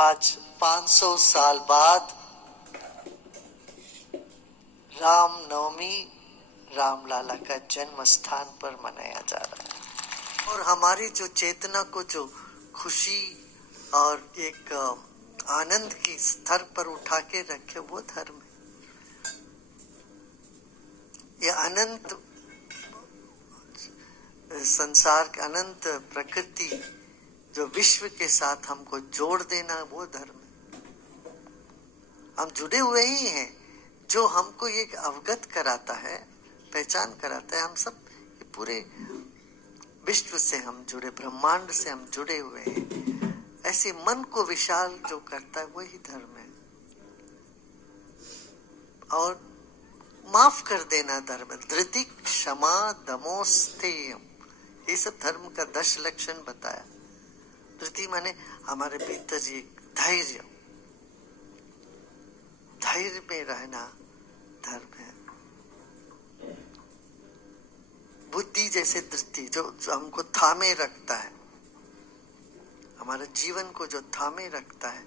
आज 500 साल बाद रामनवमी रामलाला का जन्म स्थान पर मनाया जा रहा है। और हमारी जो चेतना को जो खुशी और एक आनंद की स्तर पर उठा के रखे वो धर्म है। ये अनंत संसार के अनंत प्रकृति जो विश्व के साथ हमको जोड़ देना वो धर्म है। हम जुड़े हुए ही हैं। जो हमको ये अवगत कराता है, पहचान कराता है, हम सब पूरे विश्व से हम जुड़े, ब्रह्मांड से हम जुड़े हुए हैं। ऐसे मन को विशाल जो करता है वही धर्म है। और माफ कर देना धर्म, धृति क्षमा दमोस्तेयम, ये सब धर्म का 10 लक्षण बताया। धृति माने हमारे भीतर जी धैर्य, धैर्य में रहना धर्म है। बुद्धि जैसे धृति जो हमको थामे रखता है, हमारे जीवन को जो थामे रखता है,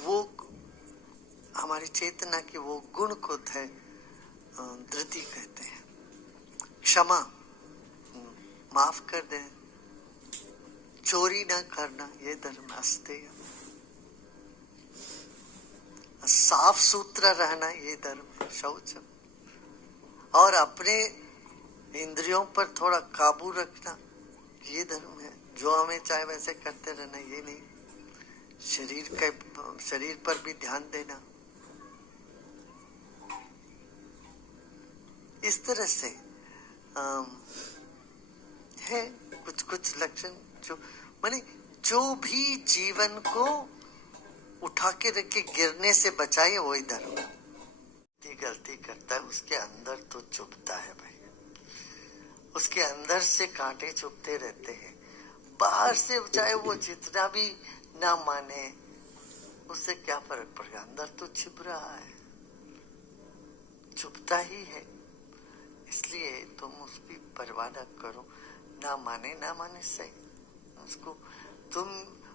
वो हमारी चेतना की वो गुण को धृति कहते हैं। क्षमा, माफ कर दे, चोरी ना करना, ये धर्म अस्तेय। साफ सुथरा रहना, ये धर्म शौच। और अपने इंद्रियों पर थोड़ा काबू रखना, ये धर्म है। जो हमें चाहे वैसे करते रहना, ये नहीं। शरीर पर भी ध्यान देना। इस तरह से है कुछ लक्षण जो माने जो भी जीवन को उठा के रखे गिरने से बचाए वही धर्म। गलती करता है उसके अंदर तो चुभता है भाई, उसके अंदर से कांटे चुभते रहते हैं। बाहर से चाहे वो जितना भी ना माने, उससे क्या फर्क पड़ेगा, अंदर तो छिप रहा है, चुभता ही है। इसलिए तुम उसकी परवाह न करो, ना माने सही। उसको तुम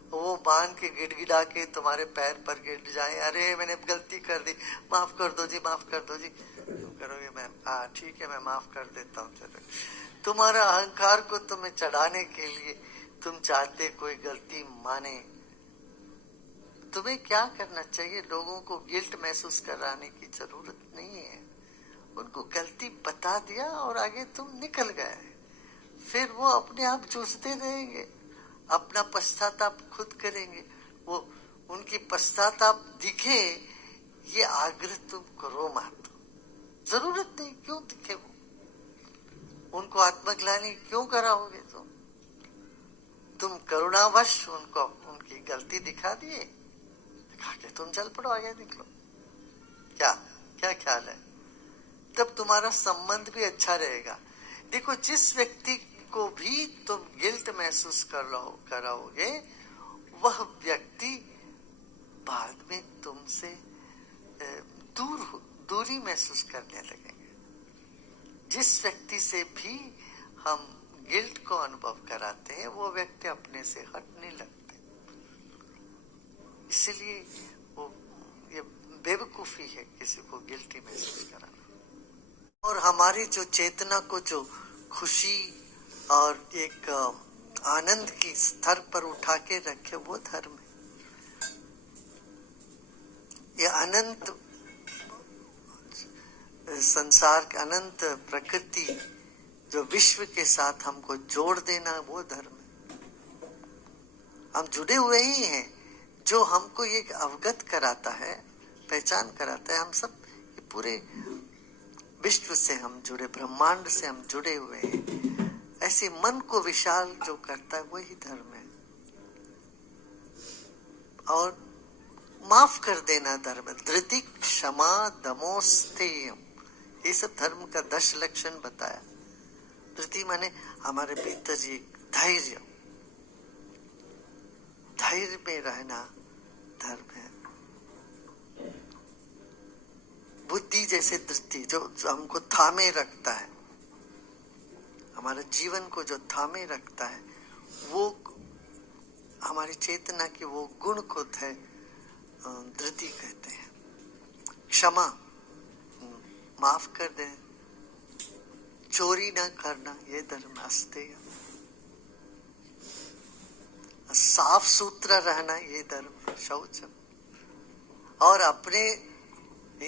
वो बांध के गिड़गिड़ा के तुम्हारे पैर पर गिर जाए, अरे मैंने गलती कर दी, माफ कर दो जी, माफ कर दो जी, तुम करोगे मैं ठीक है मैं माफ कर देता हूँ। चलो, तुम्हारा अहंकार को तुम्हें चढ़ाने के लिए तुम चाहते कोई गलती माने। तुम्हें क्या करना चाहिए, लोगों को गिल्ट महसूस कराने की जरूरत नहीं है। उनको गलती बता दिया और आगे तुम निकल गए। फिर वो अपने आप जूझते रहेंगे, अपना पश्चाताप खुद करेंगे। वो उनकी पश्चाताप दिखे, ये आग्रह तुम करो मत। जरूरत नहीं, क्यों दिखे वो, उनको आत्मग्लानि क्यों कराओगे तुम करुणावश उनको उनकी गलती दिखा दिए, दिखा के तुम चल पड़ो, आगे निकलो। क्या ख्याल है? तब तुम्हारा संबंध भी अच्छा रहेगा। देखो, जिस व्यक्ति को भी तुम गिल्ट महसूस कराओगे, वह व्यक्ति बाद में तुमसे दूरी महसूस करने लगेंगे। जिस व्यक्ति से भी हम गिल्ट को अनुभव कराते हैं, वो व्यक्ति अपने से हटने लगते। इसलिए वो ये बेवकूफी है किसी को गिल्टी महसूस कराना। और हमारी जो चेतना को जो खुशी और एक आनंद की स्तर पर उठा के रखे वो धर्म है। ये अनंत संसार के अनंत प्रकृति जो विश्व के साथ हमको जोड़ देना वो धर्म है। हम जुड़े हुए ही हैं। जो हमको ये अवगत कराता है, पहचान कराता है, हम सब पूरे विश्व से हम जुड़े, ब्रह्मांड से हम जुड़े हुए हैं। ऐसे मन को विशाल जो करता है वही धर्म है। और माफ कर देना धर्म, धृति क्षमा दमोस्तेयम, ये सब धर्म का 10 लक्षण बताया। धृति माने हमारे भीतर जी धैर्य, धैर्य में रहना धर्म है। बुद्धि जैसे धृति जो हमको थामे रखता है, हमारे जीवन को जो थामे रखता है, वो हमारी चेतना की वो गुण को धृति कहते हैं, क्षमा, माफ कर दे, चोरी न करना, ये धर्म अस्तेय, साफ सुथरा रहना, ये धर्म शौचम, और अपने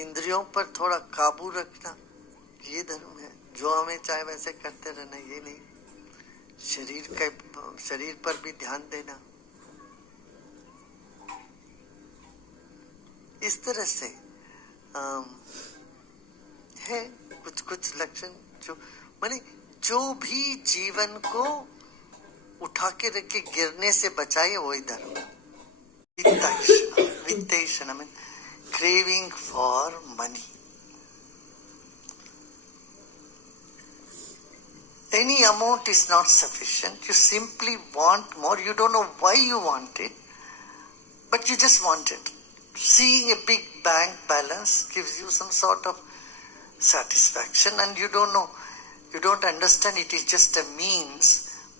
इंद्रियों पर थोड़ा काबू रखना, ये धर्म है। जो हमें चाहे वैसे करते रहना, ये नहीं। शरीर पर भी ध्यान देना। इस तरह से है कुछ कुछ लक्षण जो माने जो भी जीवन को उठा के रख के गिरने से बचाए, वही धर्म। वित्तेषण mean craving for money. Any amount is not sufficient. You simply want more. You don't know why you want it, but you just want it. Seeing a big bank balance gives you some sort of satisfaction, and you don't know, you don't understand it is just a means,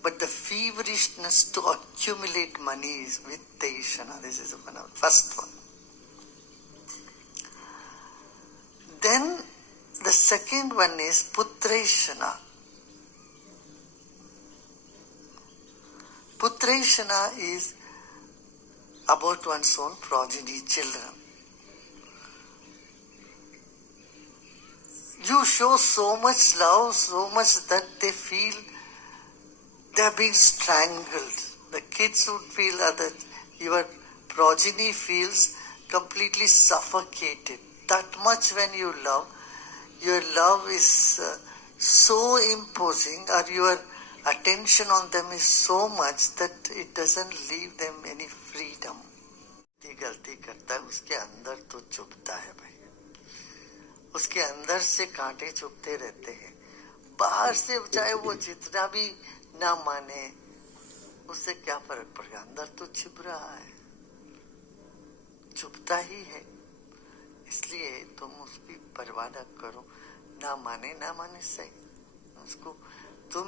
but the feverishness to accumulate money is vitteshana. This is the first one. Then the second one is putreshana. Putreshana is about one's own progeny, children. You show so much love, so much that they feel they are being strangled. The kids would feel that your progeny feels completely suffocated. That much when you love, your love is so imposing, or your attention on them is so much that it doesn't leave them any freedom. गलती करता है, उसके अंदर तो चुभता है भाई, उसके अंदर से कांटे चुभते रहते हैं। बाहर से चाहे वो जितना भी ना माने, उससे क्या फर्क पड़ेगा, अंदर तो छिप रहा है, चुभता ही है। इसलिए तुम उसकी परवाह न करो, ना माने सही। उसको तुम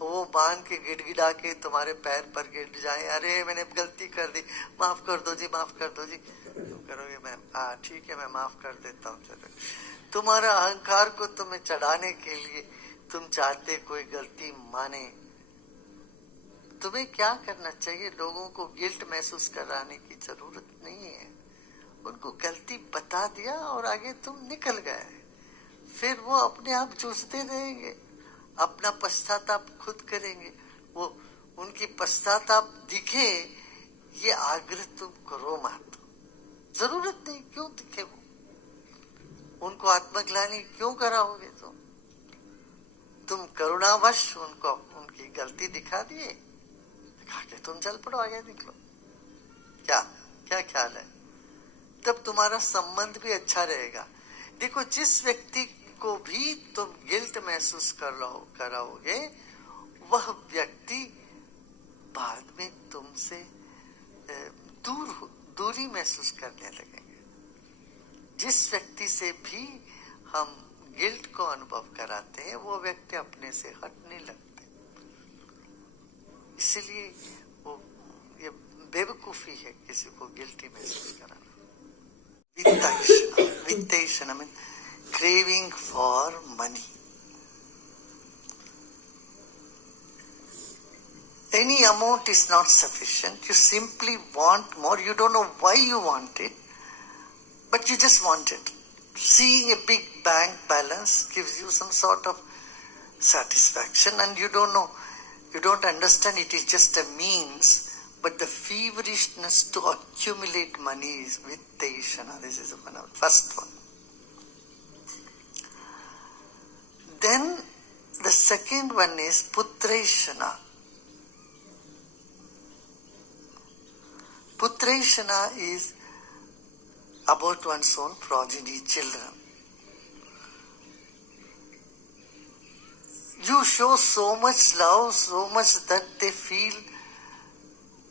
वो बांध के गिड़गिड़ा के तुम्हारे पैर पर गिर जाए, अरे मैंने गलती कर दी, माफ कर दो जी, माफ कर दो जी, तुम करोगे मैं ठीक है, मैं माफ कर देता हूँ। चलो, तुम्हारा अहंकार को तुम्हें चढ़ाने के लिए तुम चाहते कोई गलती माने। तुम्हें क्या करना चाहिए, लोगों को गिल्ट महसूस कराने की जरूरत नहीं है। उनको गलती बता दिया और आगे तुम निकल गए, फिर वो अपने आप जूझते रहेंगे, अपना पश्चाताप खुद करेंगे। वो उनकी पश्चाताप दिखे, ये आग्रह तुम करो मत, जरूरत नहीं, क्यों दिखे वो, उनको आत्मग्लानि क्यों कराओगे तुम करुणावश उनको उनकी गलती दिखा दिए, दिखा के तुम चल पड़ो, आगे निकलो। क्या ख्याल है, तब तुम्हारा संबंध भी अच्छा रहेगा। देखो, जिस व्यक्ति को भी तुम गिल्ट महसूस कराओगे, वह व्यक्ति बाद में तुमसे दूरी महसूस करने लगेंगे। जिस व्यक्ति से भी हम गिल्ट को अनुभव कराते हैं, वो व्यक्ति अपने से हटने लगते। इसलिए वो ये बेवकूफी है किसी को गिल्टी महसूस कराना। वित्तेषण mean craving for money. Any amount is not sufficient. You simply want more. You don't know why you want it, but you just want it. Seeing a big bank balance gives you some sort of satisfaction, and you don't know, you don't understand it is just a means, but the feverishness to accumulate money is vitteshana. This is the first one. Then the second one is putreshana. Putreshana is about one's own progeny, children. You show so much love, so much that they feel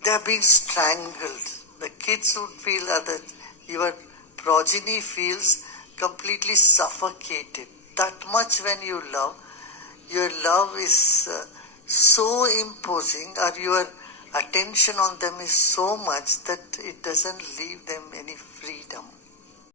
they are being strangled. The kids would feel that your progeny feels completely suffocated. That much when you love, your love is so imposing, or your attention on them is so much that it doesn't leave them any